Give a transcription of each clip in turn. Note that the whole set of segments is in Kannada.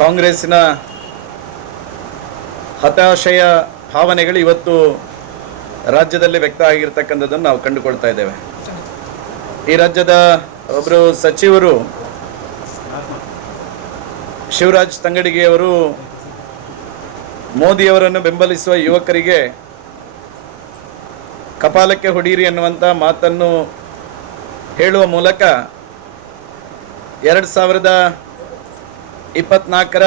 ಕಾಂಗ್ರೆಸ್ಸಿನ ಹತಾಶೆಯ ಭಾವನೆಗಳು ಇವತ್ತು ರಾಜ್ಯದಲ್ಲಿ ವ್ಯಕ್ತ ಆಗಿರ್ತಕ್ಕಂಥದ್ದನ್ನು ನಾವು ಕಂಡುಕೊಳ್ತಾ ಇದ್ದೇವೆ. ಈ ರಾಜ್ಯದ ಒಬ್ಬರು ಸಚಿವರು ಶಿವರಾಜ್ ತಂಗಡಿಗೆಯವರು ಮೋದಿಯವರನ್ನು ಬೆಂಬಲಿಸುವ ಯುವಕರಿಗೆ ಕಪಾಲಕ್ಕೆ ಹೊಡೀರಿ ಅನ್ನುವಂಥ ಮಾತನ್ನು ಹೇಳುವ ಮೂಲಕ ಎರಡು ಸಾವಿರದ ಇಪ್ಪತ್ನಾಲ್ಕರ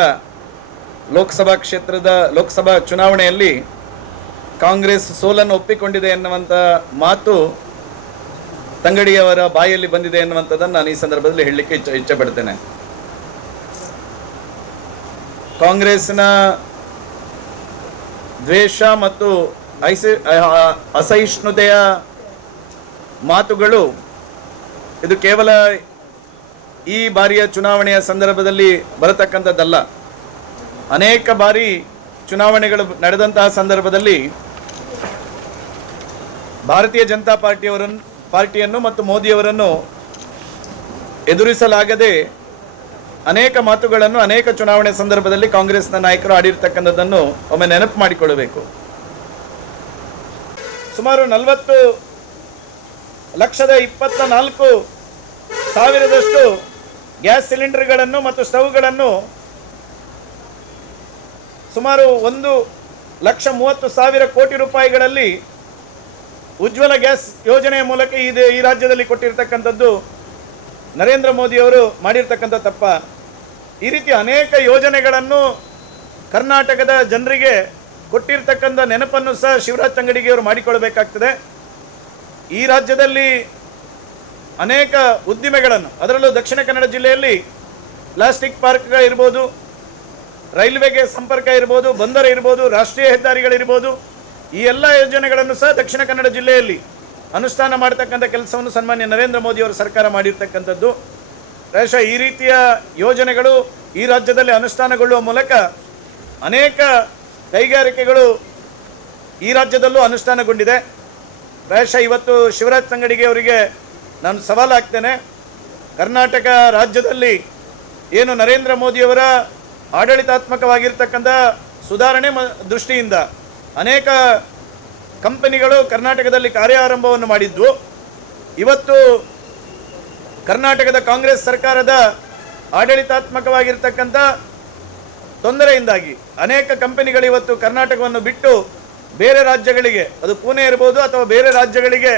ಲೋಕಸಭಾ ಕ್ಷೇತ್ರದ ಲೋಕಸಭಾ ಚುನಾವಣೆಯಲ್ಲಿ ಕಾಂಗ್ರೆಸ್ ಸೋಲನ್ನು ಒಪ್ಪಿಕೊಂಡಿದೆ ಎನ್ನುವಂಥ ಮಾತು ತಂಗಡಿಯವರ ಬಾಯಲ್ಲಿ ಬಂದಿದೆ ಎನ್ನುವಂಥದ್ದನ್ನು ನಾನು ಈ ಸಂದರ್ಭದಲ್ಲಿ ಹೇಳಲಿಕ್ಕೆ ಇಚ್ಛೆ ಇಚ್ಛೆ ಪಡ್ತೇನೆ ಕಾಂಗ್ರೆಸ್ನ ದ್ವೇಷ ಮತ್ತು ಐಸಿ ಅಸಹಿಷ್ಣುತೆಯ ಮಾತುಗಳು ಇದು ಕೇವಲ ಈ ಬಾರಿಯ ಚುನಾವಣೆಯ ಸಂದರ್ಭದಲ್ಲಿ ಬರತಕ್ಕಂಥದ್ದಲ್ಲ. ಅನೇಕ ಬಾರಿ ಚುನಾವಣೆಗಳು ನಡೆದಂತಹ ಸಂದರ್ಭದಲ್ಲಿ ಭಾರತೀಯ ಜನತಾ ಪಾರ್ಟಿಯವರನ್ನು ಪಾರ್ಟಿಯನ್ನು ಮತ್ತು ಮೋದಿಯವರನ್ನು ಎದುರಿಸಲಾಗದೆ ಅನೇಕ ಮಾತುಗಳನ್ನು ಅನೇಕ ಚುನಾವಣೆ ಸಂದರ್ಭದಲ್ಲಿ ಕಾಂಗ್ರೆಸ್ನ ನಾಯಕರು ಆಡಿರ್ತಕ್ಕಂಥದ್ದನ್ನು ಒಮ್ಮೆ ನೆನಪು ಮಾಡಿಕೊಳ್ಳಬೇಕು. ಸುಮಾರು ನಲವತ್ತು ಲಕ್ಷದ ಇಪ್ಪತ್ತ ನಾಲ್ಕು ಸಾವಿರದಷ್ಟು ಗ್ಯಾಸ್ ಸಿಲಿಂಡರ್ಗಳನ್ನು ಮತ್ತು ಸ್ಟವ್ಗಳನ್ನು ಸುಮಾರು ಒಂದು ಲಕ್ಷ ಮೂವತ್ತು ಸಾವಿರ ಕೋಟಿ ರೂಪಾಯಿಗಳಲ್ಲಿ ಉಜ್ವಲ ಗ್ಯಾಸ್ ಯೋಜನೆಯ ಮೂಲಕ ಇದು ಈ ರಾಜ್ಯದಲ್ಲಿ ಕೊಟ್ಟಿರ್ತಕ್ಕಂಥದ್ದು ನರೇಂದ್ರ ಮೋದಿಯವರು ಮಾಡಿರ್ತಕ್ಕಂಥ ತಪ್ಪ. ಈ ರೀತಿ ಅನೇಕ ಯೋಜನೆಗಳನ್ನು ಕರ್ನಾಟಕದ ಜನರಿಗೆ ಕೊಟ್ಟಿರ್ತಕ್ಕಂಥ ನೆನಪನ್ನು ಸಹ ಶಿವರಾಜ್ ತಂಗಡಿಗೆಯವರು ಮಾಡಿಕೊಳ್ಬೇಕಾಗ್ತದೆ ಈ ರಾಜ್ಯದಲ್ಲಿ ಅನೇಕ ಉದ್ದಿಮೆಗಳನ್ನು, ಅದರಲ್ಲೂ ದಕ್ಷಿಣ ಕನ್ನಡ ಜಿಲ್ಲೆಯಲ್ಲಿ ಪ್ಲಾಸ್ಟಿಕ್ ಪಾರ್ಕ್ ಇರ್ಬೋದು, ರೈಲ್ವೆಗೆ ಸಂಪರ್ಕ ಇರ್ಬೋದು, ಬಂದರ ಇರ್ಬೋದು, ರಾಷ್ಟ್ರೀಯ ಹೆದ್ದಾರಿಗಳಿರ್ಬೋದು ಈ ಎಲ್ಲ ಯೋಜನೆಗಳನ್ನು ಸಹ ದಕ್ಷಿಣ ಕನ್ನಡ ಜಿಲ್ಲೆಯಲ್ಲಿ ಅನುಷ್ಠಾನ ಮಾಡತಕ್ಕಂಥ ಕೆಲಸವನ್ನು ಸನ್ಮಾನ್ಯ ನರೇಂದ್ರ ಮೋದಿಯವರ ಸರ್ಕಾರ ಮಾಡಿರ್ತಕ್ಕಂಥದ್ದು. ಪ್ರಾಯಶಃ ಈ ರೀತಿಯ ಯೋಜನೆಗಳು ಈ ರಾಜ್ಯದಲ್ಲಿ ಅನುಷ್ಠಾನಗೊಳ್ಳುವ ಮೂಲಕ ಅನೇಕ ಕೈಗಾರಿಕೆಗಳು ಈ ರಾಜ್ಯದಲ್ಲೂ ಅನುಷ್ಠಾನಗೊಂಡಿದೆ. ಪ್ರಾಯಶಃ ಇವತ್ತು ಶಿವರಾಜ್ ತಂಗಡಿಗೆ ಅವರಿಗೆ ನಾನು ಸವಾಲು ಹಾಕ್ತೇನೆ. ಕರ್ನಾಟಕ ರಾಜ್ಯದಲ್ಲಿ ಏನು ನರೇಂದ್ರ ಮೋದಿಯವರ ಆಡಳಿತಾತ್ಮಕವಾಗಿರ್ತಕ್ಕಂಥ ಸುಧಾರಣೆ ದೃಷ್ಟಿಯಿಂದ ಅನೇಕ ಕಂಪನಿಗಳು ಕರ್ನಾಟಕದಲ್ಲಿ ಕಾರ್ಯಾರಂಭವನ್ನು ಮಾಡಿದ್ವು ಇವತ್ತು ಕರ್ನಾಟಕದ ಕಾಂಗ್ರೆಸ್ ಸರ್ಕಾರದ ಆಡಳಿತಾತ್ಮಕವಾಗಿರ್ತಕ್ಕಂಥ ತೊಂದರೆಯಿಂದಾಗಿ ಅನೇಕ ಕಂಪನಿಗಳು ಇವತ್ತು ಕರ್ನಾಟಕವನ್ನು ಬಿಟ್ಟು ಬೇರೆ ರಾಜ್ಯಗಳಿಗೆ, ಅದು ಪುಣೆ ಇರ್ಬೋದು ಅಥವಾ ಬೇರೆ ರಾಜ್ಯಗಳಿಗೆ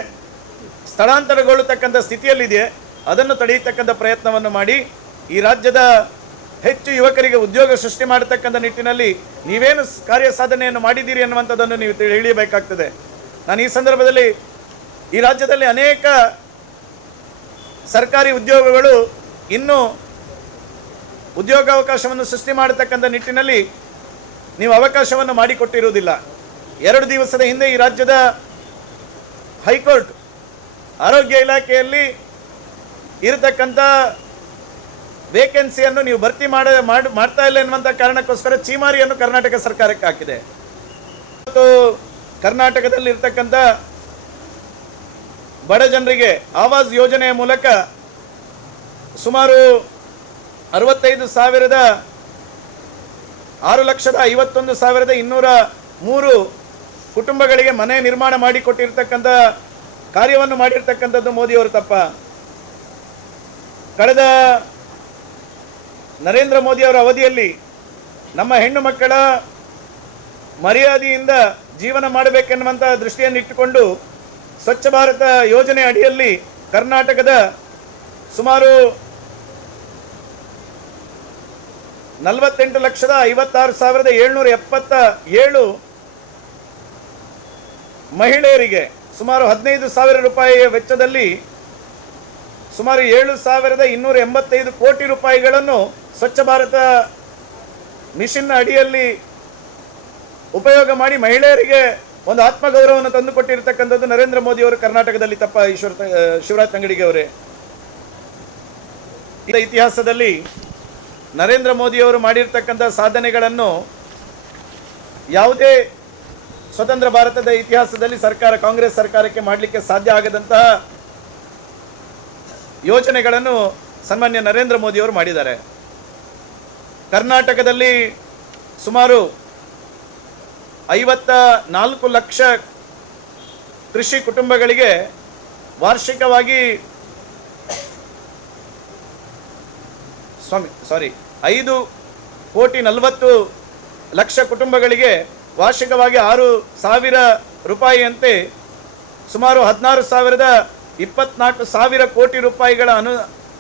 ಸ್ಥಳಾಂತರಗೊಳ್ಳತಕ್ಕಂಥ ಸ್ಥಿತಿಯಲ್ಲಿದೆ, ಅದನ್ನು ತಡೆಯತಕ್ಕಂಥ ಪ್ರಯತ್ನವನ್ನು ಮಾಡಿ, ಈ ರಾಜ್ಯದ ಹೆಚ್ಚು ಯುವಕರಿಗೆ ಉದ್ಯೋಗ ಸೃಷ್ಟಿ ಮಾಡತಕ್ಕಂಥ ನಿಟ್ಟಿನಲ್ಲಿ ನೀವೇನು ಕಾರ್ಯ ಸಾಧನೆಯನ್ನು ಮಾಡಿದ್ದೀರಿ ಅನ್ನುವಂಥದ್ದನ್ನು ನೀವು ತಿಳಿ- ತಿಳಿಯಬೇಕಾಗ್ತದೆ. ನಾನು ಈ ಸಂದರ್ಭದಲ್ಲಿ ಈ ರಾಜ್ಯದಲ್ಲಿ ಅನೇಕ ಸರ್ಕಾರಿ ಉದ್ಯೋಗಗಳು ಇನ್ನೂ ಉದ್ಯೋಗಾವಕಾಶವನ್ನು ಸೃಷ್ಟಿ ಮಾಡತಕ್ಕಂಥ ನಿಟ್ಟಿನಲ್ಲಿ ನೀವು ಅವಕಾಶವನ್ನು ಮಾಡಿಕೊಟ್ಟಿರುವುದಿಲ್ಲ. ಎರಡು ದಿವಸದ ಹಿಂದೆ ಈ ರಾಜ್ಯದ ಹೈಕೋರ್ಟ್ ಆರೋಗ್ಯ ಇಲಾಖೆಯಲ್ಲಿ ಇರತಕ್ಕಂಥ ವೇಕೆನ್ಸಿಯನ್ನು ನೀವು ಭರ್ತಿ ಮಾಡ ಮಾಡ್- ಮಾಡ್ತಾ ಇಲ್ಲ ಎನ್ನುವಂಥ ಕಾರಣಕ್ಕೋಸ್ಕರ ಚೀಮಾರಿಯನ್ನು ಕರ್ನಾಟಕ ಸರ್ಕಾರಕ್ಕೆ ಹಾಕಿದೆ. ಮತ್ತು ಕರ್ನಾಟಕದಲ್ಲಿ ಇರ್ತಕ್ಕಂಥ ಬಡ ಜನರಿಗೆ ಆವಾಸ್ ಯೋಜನೆಯ ಮೂಲಕ ಸುಮಾರು ಅರವತ್ತೈದು ಸಾವಿರದ ಆರು ಲಕ್ಷದ ಐವತ್ತೊಂದು ಸಾವಿರದ ಇನ್ನೂರ ಮೂರು ಕುಟುಂಬಗಳಿಗೆ ಮನೆ ನಿರ್ಮಾಣ ಮಾಡಿಕೊಟ್ಟಿರ್ತಕ್ಕಂಥ ಕಾರ್ಯವನ್ನು ಮಾಡಿರ್ತಕ್ಕಂಥದ್ದು ಮೋದಿಯವರು ತಪ್ಪ. ಕಳೆದ ನರೇಂದ್ರ ಮೋದಿಯವರ ಅವಧಿಯಲ್ಲಿ ನಮ್ಮ ಹೆಣ್ಣು ಮಕ್ಕಳ ಮರ್ಯಾದೆಯಿಂದ ಜೀವನ ಮಾಡಬೇಕೆನ್ನುವಂಥ ದೃಷ್ಟಿಯನ್ನು ಇಟ್ಟುಕೊಂಡು ಸ್ವಚ್ಛ ಭಾರತ ಯೋಜನೆ ಅಡಿಯಲ್ಲಿ ಕರ್ನಾಟಕದ ಸುಮಾರು ನಲವತ್ತೆಂಟು ಲಕ್ಷದ ಐವತ್ತಾರು ಸಾವಿರದ ಏಳ್ನೂರ ಎಪ್ಪತ್ತ ಏಳು ಮಹಿಳೆಯರಿಗೆ ಸುಮಾರು ಹದಿನೈದು ಸಾವಿರ ರೂಪಾಯಿಯ ವೆಚ್ಚದಲ್ಲಿ ಸುಮಾರು ಏಳು ಸಾವಿರದ ಇನ್ನೂರ ಎಂಬತ್ತೈದು ಕೋಟಿ ರೂಪಾಯಿಗಳನ್ನು ಸ್ವಚ್ಛ ಭಾರತ ಮಿಷನ್ನ ಅಡಿಯಲ್ಲಿ ಉಪಯೋಗ ಮಾಡಿ ಮಹಿಳೆಯರಿಗೆ ಒಂದು ಆತ್ಮಗೌರವವನ್ನು ತಂದುಕೊಟ್ಟಿರ್ತಕ್ಕಂಥದ್ದು ನರೇಂದ್ರ ಮೋದಿ ಅವರು ಕರ್ನಾಟಕದಲ್ಲಿ ತಪ್ಪ ಈಶ್ವರ ಶಿವರಾಜ್ ತಂಗಡಿಗೆ ಅವರೇ. ಇತಿಹಾಸದಲ್ಲಿ ನರೇಂದ್ರ ಮೋದಿಯವರು ಮಾಡಿರ್ತಕ್ಕಂಥ ಸಾಧನೆಗಳನ್ನು ಯಾವುದೇ ಸ್ವತಂತ್ರ ಭಾರತದ ಇತಿಹಾಸದಲ್ಲಿ ಸರ್ಕಾರ, ಕಾಂಗ್ರೆಸ್ ಸರ್ಕಾರಕ್ಕೆ ಮಾಡಲಿಕ್ಕೆ ಸಾಧ್ಯ ಆಗದಂತಹ ಯೋಜನೆಗಳನ್ನು ಸನ್ಮಾನ್ಯ ನರೇಂದ್ರ ಮೋದಿಯವರು ಮಾಡಿದ್ದಾರೆ. ಕರ್ನಾಟಕದಲ್ಲಿ ಸುಮಾರು ಐವತ್ತ ನಾಲ್ಕು ಲಕ್ಷ ಕೃಷಿ ಕುಟುಂಬಗಳಿಗೆ ವಾರ್ಷಿಕವಾಗಿ ಸ್ವಾಮಿ ಸಾರಿ ಐದು ಕೋಟಿ ನಲವತ್ತು ಲಕ್ಷ ಕುಟುಂಬಗಳಿಗೆ ವಾರ್ಷಿಕವಾಗಿ ಆರು ಸಾವಿರ ರೂಪಾಯಿಯಂತೆ ಸುಮಾರು ಹದಿನಾರು ಸಾವಿರದ ಇಪ್ಪತ್ನಾಲ್ಕು ಸಾವಿರ ಕೋಟಿ ರೂಪಾಯಿಗಳ ಅನು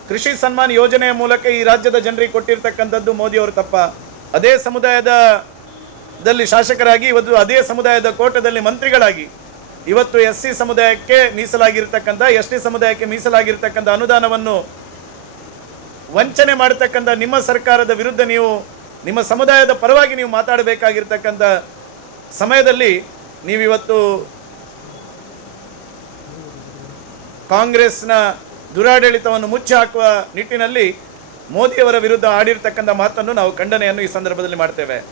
ಕೃಷಿ ಸನ್ಮಾನ್ ಯೋಜನೆಯ ಮೂಲಕ ಈ ರಾಜ್ಯದ ಜನರಿಗೆ ಕೊಟ್ಟಿರ್ತಕ್ಕಂಥದ್ದು ಮೋದಿಯವರು ತಪ್ಪ. ಅದೇ ಸಮುದಾಯದ ದಲ್ಲಿ ಶಾಸಕರಾಗಿ, ಇವತ್ತು ಅದೇ ಸಮುದಾಯದ ಕೋಟದಲ್ಲಿ ಮಂತ್ರಿಗಳಾಗಿ ಇವತ್ತು ಎಸ್ ಸಿ ಸಮುದಾಯಕ್ಕೆ ಮೀಸಲಾಗಿರ್ತಕ್ಕಂಥ, ಎಸ್ ಟಿ ಸಮುದಾಯಕ್ಕೆ ಮೀಸಲಾಗಿರ್ತಕ್ಕಂಥ ಅನುದಾನವನ್ನು ವಂಚನೆ ಮಾಡತಕ್ಕಂಥ ನಿಮ್ಮ ಸರ್ಕಾರದ ವಿರುದ್ಧ ನೀವು, ನಿಮ್ಮ ಸಮುದಾಯದ ಪರವಾಗಿ ನೀವು ಮಾತಾಡಬೇಕಾಗಿರ್ತಕ್ಕಂಥ ಸಮಯದಲ್ಲಿ ನೀವಿವತ್ತು ಕಾಂಗ್ರೆಸ್ನ ದುರಾಡಳಿತವನ್ನು ಮುಚ್ಚಿ ಹಾಕುವ ನಿಟ್ಟಿನಲ್ಲಿ ಮೋದಿಯವರ ವಿರುದ್ಧ ಆಡಿರ್ತಕ್ಕಂಥ ಮಾತನ್ನು ನಾವು ಖಂಡನೆಯನ್ನು ಈ ಸಂದರ್ಭದಲ್ಲಿ ಮಾಡ್ತೇವೆ.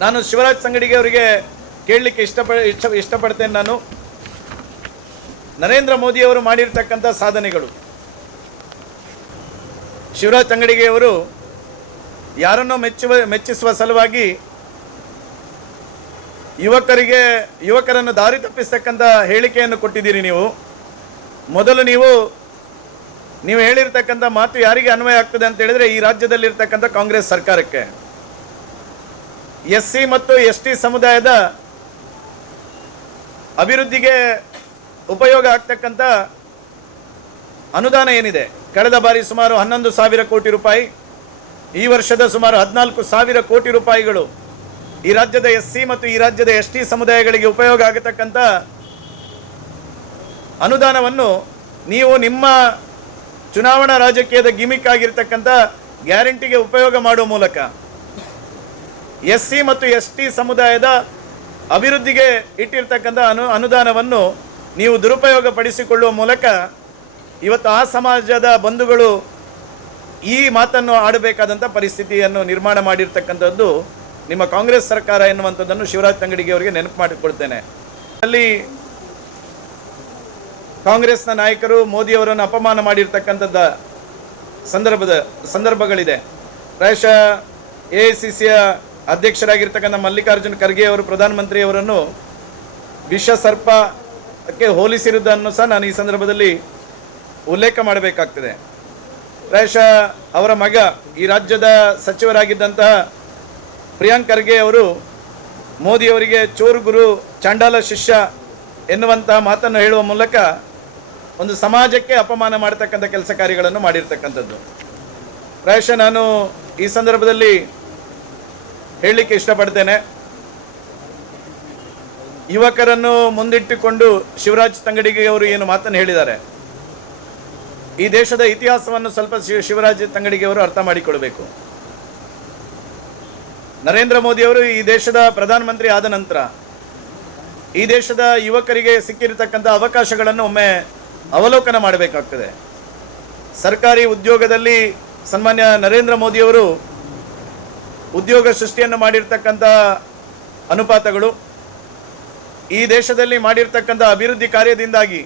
ನಾನು ಶಿವರಾಜ್ ಸಂಗಡಿಗೆ ಅವರಿಗೆ ಕೇಳಲಿಕ್ಕೆ ಇಷ್ಟಪ, ಇಷ್ಟ, ಇಷ್ಟಪಡ್ತೇನೆ ನಾನು. ನರೇಂದ್ರ ಮೋದಿಯವರು ಮಾಡಿರ್ತಕ್ಕಂಥ ಸಾಧನೆಗಳು. ಶಿವರಾಜ್ ಅಂಗಡಿಗೆಯವರು ಯಾರನ್ನೋ ಮೆಚ್ಚುವ, ಮೆಚ್ಚಿಸುವ ಸಲುವಾಗಿ ಯುವಕರಿಗೆ, ಯುವಕರನ್ನು ದಾರಿ ತಪ್ಪಿಸ್ತಕ್ಕಂಥ ಹೇಳಿಕೆಯನ್ನು ಕೊಟ್ಟಿದ್ದೀರಿ ನೀವು. ಮೊದಲು ನೀವು ನೀವು ಹೇಳಿರ್ತಕ್ಕಂಥ ಮಾತು ಯಾರಿಗೆ ಅನ್ವಯ ಆಗ್ತದೆ ಅಂತ ಹೇಳಿದ್ರೆ ಈ ರಾಜ್ಯದಲ್ಲಿರ್ತಕ್ಕಂಥ ಕಾಂಗ್ರೆಸ್ ಸರ್ಕಾರಕ್ಕೆ. ಎಸ್ ಸಿ ಮತ್ತು ಎಸ್ ಟಿ ಸಮುದಾಯದ ಅಭಿವೃದ್ಧಿಗೆ ಉಪಯೋಗ ಆಗ್ತಕ್ಕಂಥ ಅನುದಾನ ಏನಿದೆ? ಕಳೆದ ಬಾರಿ ಸುಮಾರು ಹನ್ನೊಂದು ಸಾವಿರ ಕೋಟಿ ರೂಪಾಯಿ, ಈ ವರ್ಷದ ಸುಮಾರು ಹದಿನಾಲ್ಕು ಸಾವಿರ ಕೋಟಿ ರೂಪಾಯಿಗಳು ಈ ರಾಜ್ಯದ ಎಸ್ ಸಿ ಮತ್ತು ಈ ರಾಜ್ಯದ ಎಸ್ ಟಿ ಸಮುದಾಯಗಳಿಗೆ ಉಪಯೋಗ ಆಗತಕ್ಕಂಥ ಅನುದಾನವನ್ನು ನೀವು ನಿಮ್ಮ ಚುನಾವಣಾ ರಾಜಕೀಯದ ಗಿಮಿಕ್ ಆಗಿರ್ತಕ್ಕಂಥ ಗ್ಯಾರಂಟಿಗೆ ಉಪಯೋಗ ಮಾಡುವ ಮೂಲಕ ಎಸ್ ಸಿ ಮತ್ತು ಎಸ್ ಟಿ ಸಮುದಾಯದ ಅಭಿವೃದ್ಧಿಗೆ ಇಟ್ಟಿರ್ತಕ್ಕಂಥ ಅನು ಅನುದಾನವನ್ನು ನೀವು ದುರುಪಯೋಗ ಪಡಿಸಿಕೊಳ್ಳುವ ಮೂಲಕ ಇವತ್ತು ಆ ಸಮಾಜದ ಬಂಧುಗಳು ಈ ಮಾತನ್ನು ಆಡಬೇಕಾದಂಥ ಪರಿಸ್ಥಿತಿಯನ್ನು ನಿರ್ಮಾಣ ಮಾಡಿರ್ತಕ್ಕಂಥದ್ದು ನಿಮ್ಮ ಕಾಂಗ್ರೆಸ್ ಸರ್ಕಾರ ಎನ್ನುವಂಥದ್ದನ್ನು ಶಿವರಾಜ್ ತಂಗಡಿಗೆ ಅವರಿಗೆ ನೆನಪು ಮಾಡಿಕೊಡ್ತೇನೆ ಅಲ್ಲಿ ಕಾಂಗ್ರೆಸ್ನ ನಾಯಕರು ಮೋದಿಯವರನ್ನು ಅಪಮಾನ ಮಾಡಿರ್ತಕ್ಕಂಥದ್ದ ಸಂದರ್ಭದ, ಸಂದರ್ಭಗಳಿದೆ. ಪ್ರಾಯಶಃ ಎ ಐ ಸಿ ಸಿಯ ಅಧ್ಯಕ್ಷರಾಗಿರ್ತಕ್ಕಂಥ ಮಲ್ಲಿಕಾರ್ಜುನ್ ಖರ್ಗೆ ಅವರು ಪ್ರಧಾನಮಂತ್ರಿಯವರನ್ನು ವಿಷ ಸರ್ಪಕ್ಕೆ ಹೋಲಿಸಿರುವುದನ್ನು ಸಹ ನಾನು ಈ ಸಂದರ್ಭದಲ್ಲಿ ಉಲ್ಲೇಖ ಮಾಡಬೇಕಾಗ್ತದೆ. ಪ್ರಾಯಶಃ ಅವರ ಮಗ ಈ ರಾಜ್ಯದ ಸಚಿವರಾಗಿದ್ದಂತಹ ಪ್ರಿಯಾಂಕ್ ಖರ್ಗೆ ಅವರು ಮೋದಿಯವರಿಗೆ ಚೋರು ಗುರು, ಚಾಂಡಾಲ ಶಿಷ್ಯ ಎನ್ನುವಂತಹ ಮಾತನ್ನು ಹೇಳುವ ಮೂಲಕ ಒಂದು ಸಮಾಜಕ್ಕೆ ಅಪಮಾನ ಮಾಡತಕ್ಕಂಥ ಕೆಲಸ ಕಾರ್ಯಗಳನ್ನು ಮಾಡಿರ್ತಕ್ಕಂಥದ್ದು. ಪ್ರಾಯಶಃ ನಾನು ಈ ಸಂದರ್ಭದಲ್ಲಿ ಹೇಳಲಿಕ್ಕೆ ಇಷ್ಟಪಡ್ತೇನೆ. ಯುವಕರನ್ನು ಮುಂದಿಟ್ಟುಕೊಂಡು ಶಿವರಾಜ್ ತಂಗಡಿಗೆ ಅವರು ಏನು ಮಾತನ್ನು ಹೇಳಿದ್ದಾರೆ. ಈ ದೇಶದ ಇತಿಹಾಸವನ್ನು ಸ್ವಲ್ಪ ಶಿವ ಶಿವರಾಜ್ ತಂಗಡಿಗೆ ಅವರು ಅರ್ಥ ಮಾಡಿಕೊಳ್ಬೇಕು. ನರೇಂದ್ರ ಮೋದಿ ಅವರು ಈ ದೇಶದ ಪ್ರಧಾನಮಂತ್ರಿ ಆದ ನಂತರ ಈ ದೇಶದ ಯುವಕರಿಗೆ ಸಿಕ್ಕಿರತಕ್ಕಂಥ ಅವಕಾಶಗಳನ್ನು ಒಮ್ಮೆ ಅವಲೋಕನ ಮಾಡಬೇಕಾಗ್ತದೆ. ಸರ್ಕಾರಿ ಉದ್ಯೋಗದಲ್ಲಿ ಸನ್ಮಾನ್ಯ ನರೇಂದ್ರ ಮೋದಿಯವರು ಉದ್ಯೋಗ ಸೃಷ್ಟಿಯನ್ನು ಮಾಡಿರ್ತಕ್ಕಂಥ ಅನುಪಾತಗಳು, ಈ ದೇಶದಲ್ಲಿ ಮಾಡಿರ್ತಕ್ಕಂಥ ಅಭಿವೃದ್ಧಿ ಕಾರ್ಯದಿಂದಾಗಿ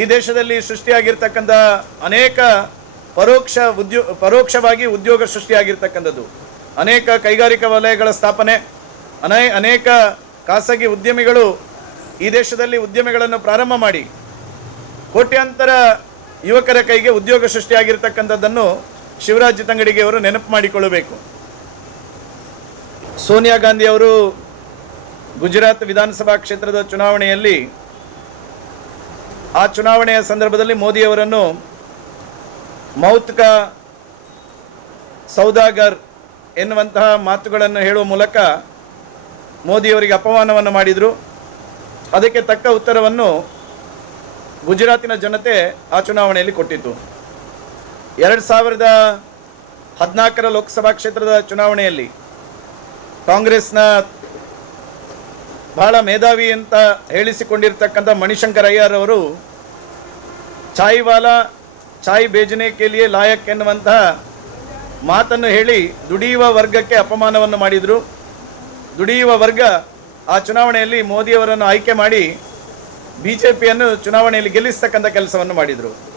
ಈ ದೇಶದಲ್ಲಿ ಸೃಷ್ಟಿಯಾಗಿರ್ತಕ್ಕಂಥ ಅನೇಕ ಪರೋಕ್ಷ ಉದ್ಯೋ, ಪರೋಕ್ಷವಾಗಿ ಉದ್ಯೋಗ ಸೃಷ್ಟಿಯಾಗಿರ್ತಕ್ಕಂಥದ್ದು. ಅನೇಕ ಕೈಗಾರಿಕಾ ವಲಯಗಳ ಸ್ಥಾಪನೆ, ಅನೇ ಅನೇಕ ಖಾಸಗಿ ಉದ್ಯಮಿಗಳು ಈ ದೇಶದಲ್ಲಿ ಉದ್ಯಮಿಗಳನ್ನು ಪ್ರಾರಂಭ ಮಾಡಿ. ಕೋಟ್ಯಾಂತರ ಯುವಕರ ಕೈಗೆ ಉದ್ಯೋಗ ಸೃಷ್ಟಿಯಾಗಿರ್ತಕ್ಕಂಥದ್ದನ್ನು ಶಿವರಾಜ್ ತಂಗಡಿಗೆ ಅವರು ನೆನಪು ಮಾಡಿಕೊಳ್ಳಬೇಕು. ಸೋನಿಯಾ ಗಾಂಧಿ ಅವರು ಗುಜರಾತ್ ವಿಧಾನಸಭಾ ಕ್ಷೇತ್ರದ ಚುನಾವಣೆಯಲ್ಲಿ ಆ ಚುನಾವಣೆಯ ಸಂದರ್ಭದಲ್ಲಿ ಮೋದಿಯವರನ್ನು ಮೌತ್ಕ ಸೌದಾಗರ್ ಎನ್ನುವಂತಹ ಮಾತುಗಳನ್ನು ಹೇಳುವ ಮೂಲಕ ಮೋದಿಯವರಿಗೆ ಅಪಮಾನವನ್ನು ಮಾಡಿದರು. ಅದಕ್ಕೆ ತಕ್ಕ ಉತ್ತರವನ್ನು ಗುಜರಾತಿನ ಜನತೆ ಆ ಚುನಾವಣೆಯಲ್ಲಿ ಕೊಟ್ಟಿತ್ತು. ಎರಡು ಸಾವಿರದ ಹದಿನಾಲ್ಕರ ಲೋಕಸಭಾ ಕ್ಷೇತ್ರದ ಚುನಾವಣೆಯಲ್ಲಿ ಕಾಂಗ್ರೆಸ್ನ ಬಹಳ ಮೇಧಾವಿ ಅಂತ ಹೇಳಿಸಿಕೊಂಡಿರ್ತಕ್ಕಂಥ ಮಣಿಶಂಕರ್ ಅಯ್ಯರ್ ಅವರು ಚಾಯ್ ವಾಲಾ ಚಾಯ್ ಬೇಜನೆ ಕೇಲಿಯೇ ಲಾಯಕ್ ಎನ್ನುವಂತಹ ಮಾತನ್ನು ಹೇಳಿ ದುಡಿಯುವ ವರ್ಗಕ್ಕೆ ಅಪಮಾನವನ್ನು ಮಾಡಿದರು. ದುಡಿಯುವ ವರ್ಗ ಆ ಚುನಾವಣೆಯಲ್ಲಿ ಮೋದಿಯವರನ್ನು ಆಯ್ಕೆ ಮಾಡಿ ಬಿ ಜೆ ಚುನಾವಣೆಯಲ್ಲಿ ಗೆಲ್ಲಿಸ್ತಕ್ಕಂಥ ಕೆಲಸವನ್ನು ಮಾಡಿದರು.